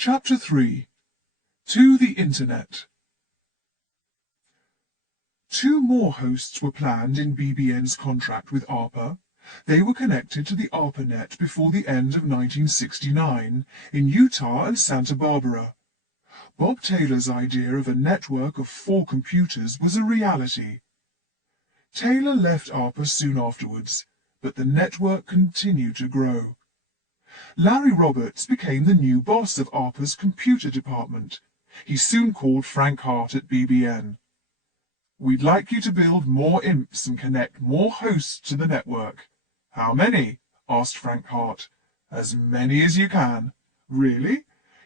Chapter 3. To the Internet. Two more hosts were planned in BBN's contract with ARPA. They were connected to the ARPANET before the end of 1969 in Utah and Santa Barbara. Bob Taylor's idea of a network of 4 computers was a reality. Taylor left ARPA soon afterwards, but the network continued to grow. Larry Roberts became the new boss of ARPA's computer department. He soon called Frank Hart at BBN. "We'd like you to build more IMPs and connect more hosts to the network." "How many?" asked Frank Hart. "As many as you can." "Really?"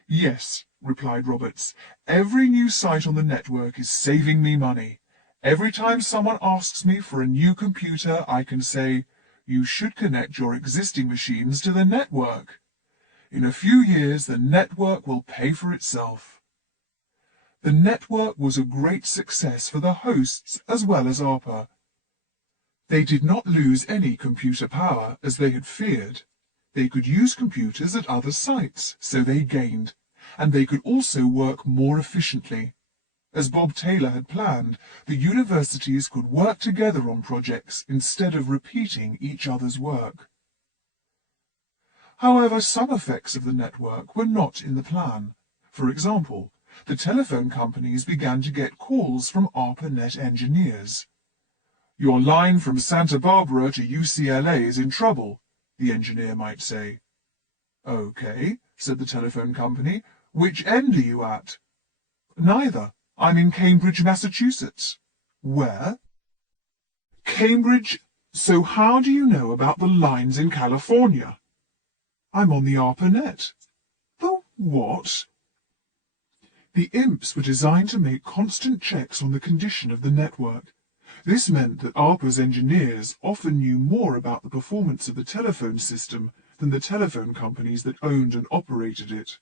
"Yes," replied Roberts. "Every new site on the network is saving me money. Every time someone asks me for a new computer, I can say, 'You should connect your existing machines to the network.' In a few years, the network will pay for itself." The network was a great success for the hosts as well as ARPA. They did not lose any computer power as they had feared. They could use computers at other sites, so they gained, and they could also work more efficiently. As Bob Taylor had planned, the universities could work together on projects instead of repeating each other's work. However, some effects of the network were not in the plan. For example, the telephone companies began to get calls from ARPANET engineers. "Your line from Santa Barbara to UCLA is in trouble," the engineer might say. "Okay," said the telephone company. "Which end are you at?" "Neither. I'm in Cambridge, Massachusetts." "Where?" "Cambridge. So how do you know about the lines in California?" "I'm on the ARPANET." "The what?" The IMPs were designed to make constant checks on the condition of the network. This meant that ARPA's engineers often knew more about the performance of the telephone system than the telephone companies that owned and operated it.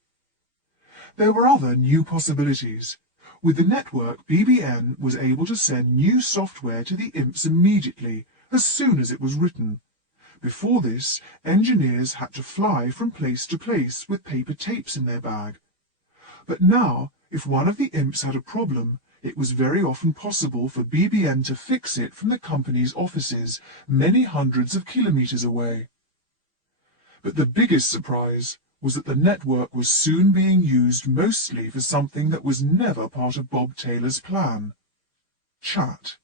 There were other new possibilities. With the network, BBN was able to send new software to the IMPs immediately, as soon as it was written. Before this, engineers had to fly from place to place with paper tapes in their bag. But now, if one of the IMPs had a problem, it was very often possible for BBN to fix it from the company's offices many hundreds of kilometers away. But the biggest surprise was that the network was soon being used mostly for something that was never part of Bob Taylor's plan: chat.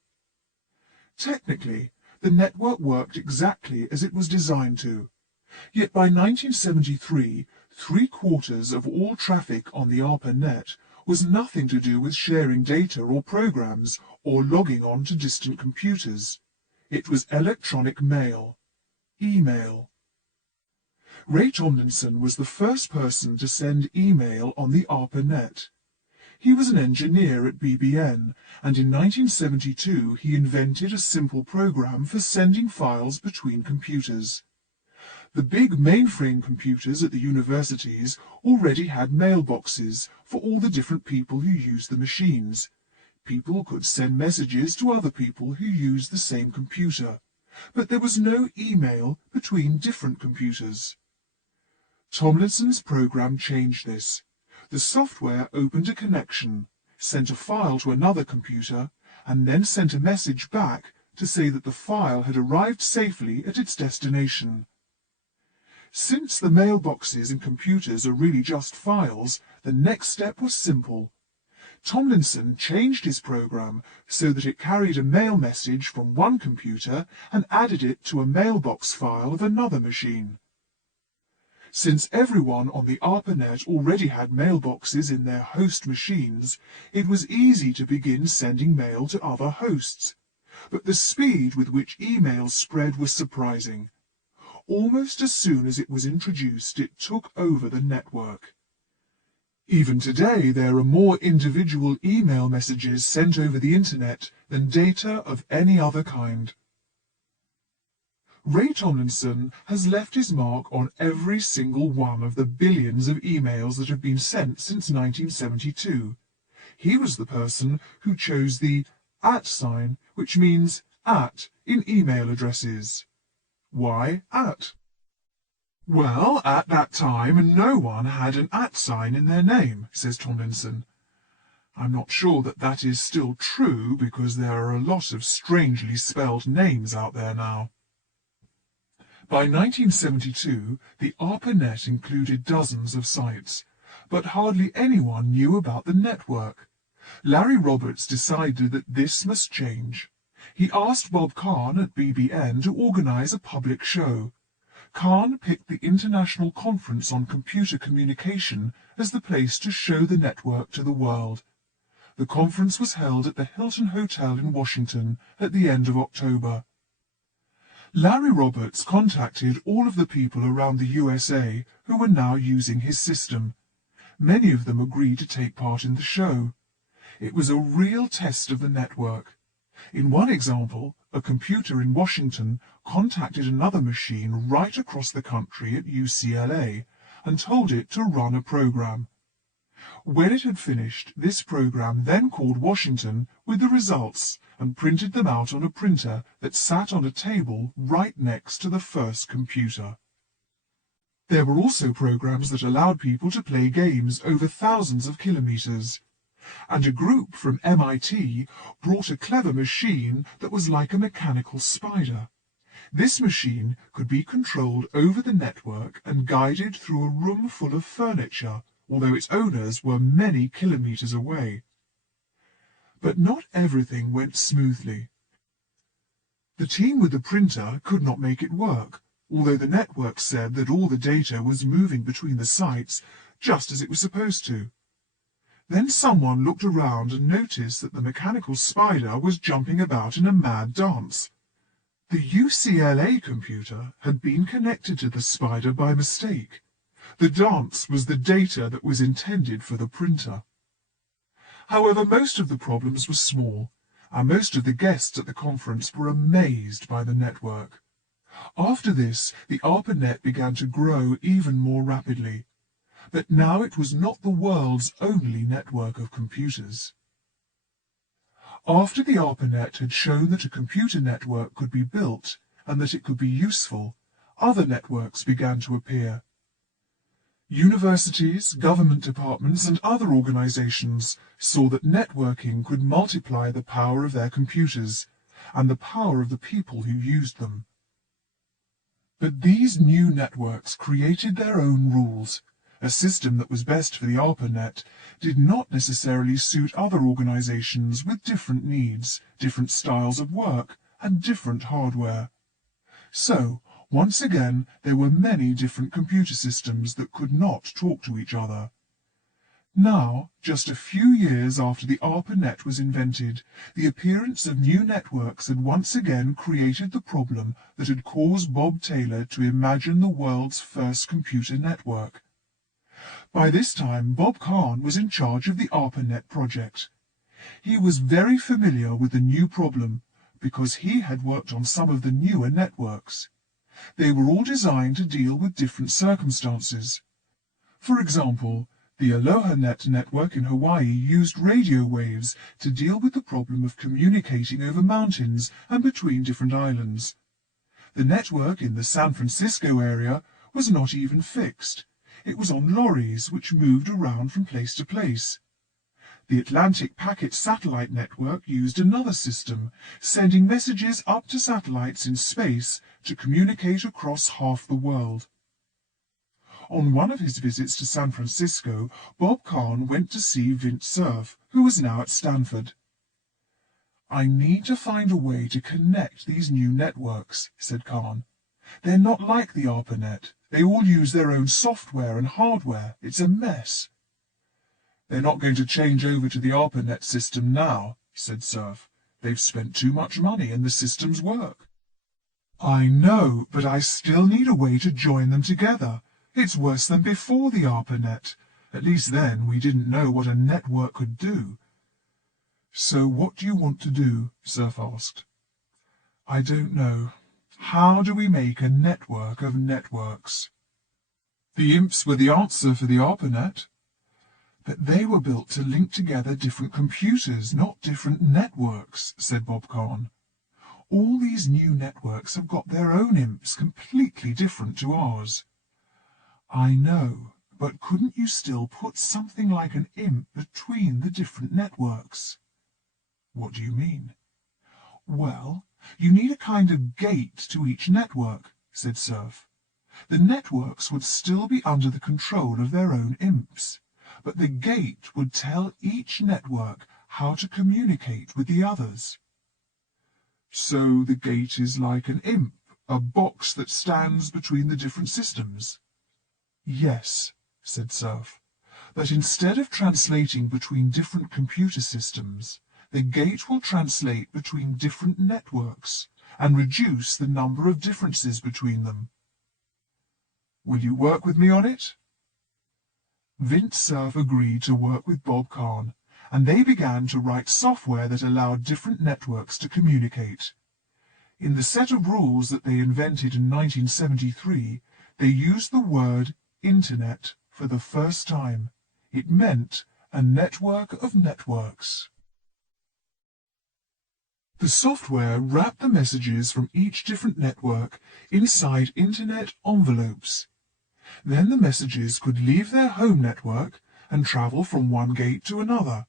Technically, the network worked exactly as it was designed to. Yet by 1973, 3/4 of all traffic on the ARPANET was nothing to do with sharing data or programs or logging on to distant computers. It was electronic mail, email. Ray Tomlinson was the first person to send email on the ARPANET. He was an engineer at BBN, and in 1972 he invented a simple program for sending files between computers. The big mainframe computers at the universities already had mailboxes for all the different people who used the machines. People could send messages to other people who used the same computer, but there was no email between different computers. Tomlinson's program changed this. The software opened a connection, sent a file to another computer, and then sent a message back to say that the file had arrived safely at its destination. Since the mailboxes and computers are really just files, the next step was simple. Tomlinson changed his program so that it carried a mail message from one computer and added it to a mailbox file of another machine. Since everyone on the ARPANET already had mailboxes in their host machines, it was easy to begin sending mail to other hosts. But the speed with which email spread was surprising. Almost as soon as it was introduced, it took over the network. Even today, there are more individual email messages sent over the Internet than data of any other kind. Ray Tomlinson has left his mark on every single one of the billions of emails that have been sent since 1972. He was the person who chose the @ sign, which means at in email addresses. Why at? Well, at that time, no one had an @ sign in their name, says Tomlinson. I'm not sure that that is still true, because there are a lot of strangely spelled names out there now. By 1972, the ARPANET included dozens of sites, but hardly anyone knew about the network. Larry Roberts decided that this must change. He asked Bob Kahn at BBN to organize a public show. Kahn picked the International Conference on Computer Communication as the place to show the network to the world. The conference was held at the Hilton Hotel in Washington at the end of October. Larry Roberts contacted all of the people around the USA who were now using his system. Many of them agreed to take part in the show. It was a real test of the network. In one example, a computer in Washington contacted another machine right across the country at UCLA and told it to run a program. When it had finished, this program then called Washington with the results and printed them out on a printer that sat on a table right next to the first computer. There were also programs that allowed people to play games over thousands of kilometers. And a group from MIT brought a clever machine that was like a mechanical spider. This machine could be controlled over the network and guided through a room full of furniture, although its owners were many kilometers away. But not everything went smoothly. The team with the printer could not make it work, although the network said that all the data was moving between the sites just as it was supposed to. Then someone looked around and noticed that the mechanical spider was jumping about in a mad dance. The UCLA computer had been connected to the spider by mistake. The dance was the data that was intended for the printer. However, most of the problems were small, and most of the guests at the conference were amazed by the network. After this, the ARPANET began to grow even more rapidly. But now it was not the world's only network of computers. After the ARPANET had shown that a computer network could be built and that it could be useful, other networks began to appear. Universities, government departments, and other organizations saw that networking could multiply the power of their computers and the power of the people who used them. But these new networks created their own rules. A system that was best for the ARPANET did not necessarily suit other organizations with different needs, different styles of work, and different hardware. So, once again, there were many different computer systems that could not talk to each other. Now, just a few years after the ARPANET was invented, the appearance of new networks had once again created the problem that had caused Bob Taylor to imagine the world's first computer network. By this time, Bob Kahn was in charge of the ARPANET project. He was very familiar with the new problem because he had worked on some of the newer networks. They were all designed to deal with different circumstances. For example, the AlohaNet network in Hawaii used radio waves to deal with the problem of communicating over mountains and between different islands. The network in the San Francisco area was not even fixed. It was on lorries which moved around from place to place. The Atlantic Packet Satellite Network used another system, sending messages up to satellites in space to communicate across half the world. On one of his visits to San Francisco, Bob Kahn went to see Vint Cerf, who was now at Stanford. "I need to find a way to connect these new networks," said Kahn. "They're not like the ARPANET. They all use their own software and hardware. It's a mess." "They're not going to change over to the ARPANET system now," said Cerf. "They've spent too much money and the systems work." "I know, but I still need a way to join them together. It's worse than before the ARPANET. At least then we didn't know what a network could do." "So what do you want to do?" Cerf asked. "I don't know. How do we make a network of networks?" "The imps were the answer for the ARPANET." "But they were built to link together different computers, not different networks," said Bob Kahn. "All these new networks have got their own imps completely different to ours." I know, but couldn't you still put something like an imp between the different networks? What do you mean? Well, you need a kind of gate to each network, said Cerf. The networks would still be under the control of their own imps, but the gate would tell each network how to communicate with the others. So the gate is like an imp, a box that stands between the different systems? Yes, said Cerf, but instead of translating between different computer systems, the gate will translate between different networks and reduce the number of differences between them. Will you work with me on it? Vint Cerf agreed to work with Bob Kahn, and they began to write software that allowed different networks to communicate. In the set of rules that they invented in 1973, they used the word Internet for the first time. It meant a network of networks. The software wrapped the messages from each different network inside Internet envelopes. Then the messages could leave their home network and travel from one gate to another.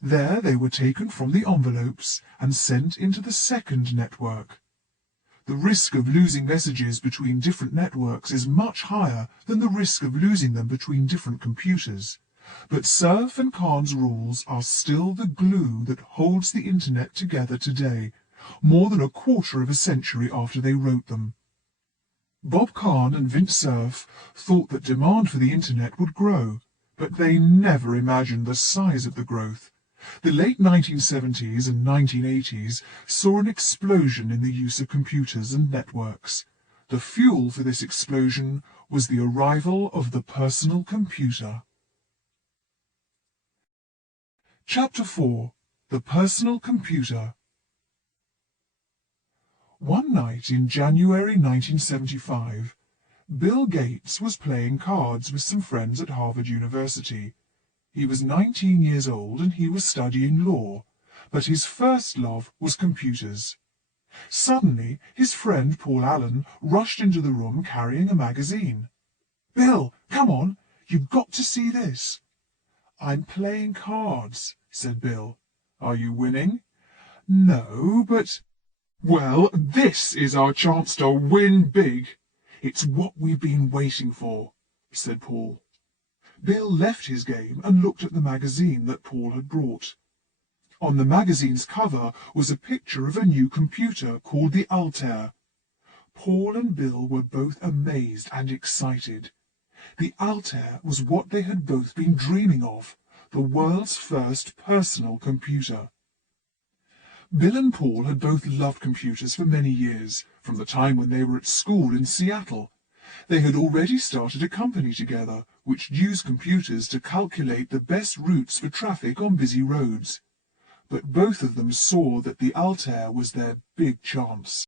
There they were taken from the envelopes and sent into the second network. The risk of losing messages between different networks is much higher than the risk of losing them between different computers. But Cerf and Kahn's rules are still the glue that holds the Internet together today, more than a quarter of a century after they wrote them. Bob Kahn and Vint Cerf thought that demand for the Internet would grow, but they never imagined the size of the growth. The late 1970s and 1980s saw an explosion in the use of computers and networks. The fuel for this explosion was the arrival of the personal computer. Chapter 4. The Personal Computer. One night in January 1975, Bill Gates was playing cards with some friends at Harvard University. He was 19 years old and he was studying law, but his first love was computers. Suddenly, his friend Paul Allen rushed into the room carrying a magazine. "Bill, come on, you've got to see this." "I'm playing cards," said Bill. "Are you winning?" "No, but—" "Well, this is our chance to win big. It's what we've been waiting for," said Paul. Bill left his game and looked at the magazine that Paul had brought. On the magazine's cover was a picture of a new computer called the Altair. Paul and Bill were both amazed and excited. The Altair was what they had both been dreaming of, the world's first personal computer. Bill and Paul had both loved computers for many years, from the time when they were at school in Seattle. They had already started a company together, which used computers to calculate the best routes for traffic on busy roads. But both of them saw that the Altair was their big chance.